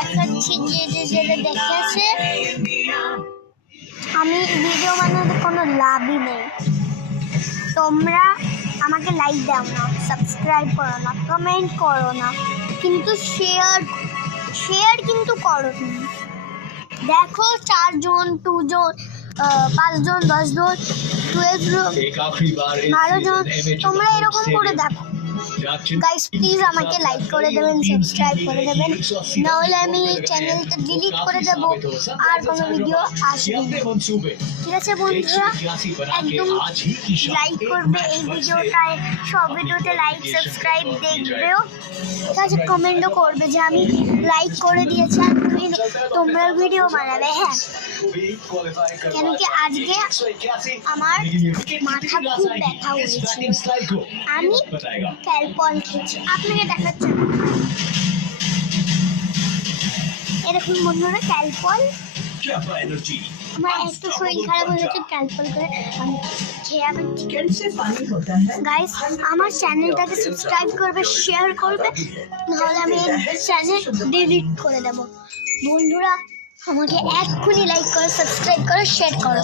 দেখাচ্ছি যেটা দেখেছে। আমি ভিডিও বানাতে কোনো লাভই নেই। তোমরা আমাকে লাইক দাও না, সাবস্ক্রাইব করো না, কমেন্ট করো না, কিন্তু শেয়ার কিন্তু করো। দেখো 4 জন 2 জন 5 জন 10 জন 12 জন 12 জন, তোমরা এরকম করে দেখো। গাইস প্লিজ আমাকে লাইক করে দেবেন, সাবস্ক্রাইব করে দেবেন, নাহলে আমি চ্যানেলটা ডিলিট করে দেবো, আর কোনো ভিডিও আসবে না। ঠিক আছে বন্ধুরা, একদম লাইক করবে এই ভিডিওটায়, সব ভিডিওতে লাইক সাবস্ক্রাইব দেখবেও। ঠিক আছে, কমেন্টও করবে যে আমি লাইক করে দিয়েছি আর তোমরা ভিডিও বানাবে। হ্যাঁ, কেন কি আজকে আমার মাথা খুব ব্যথা হয়েছিল, আমি ক্যালপল খেয়েছি। আপনাকে দেখাচ্ছি, এরকম বন্ধুরা ক্যালপল। আমার একটু শরীর খারাপ হয়েছে, ক্যালপল করে আমি খেয়ে আবার গাইস আমার চ্যানেলটাকে সাবস্ক্রাইব করবে, শেয়ার করবে, নাহলে আমি চ্যানেল ডিলিট করে দেবো। বন্ধুরা আমাকে এক্ষুনি লাইক করো, সাবস্ক্রাইব করো, শেয়ার করো।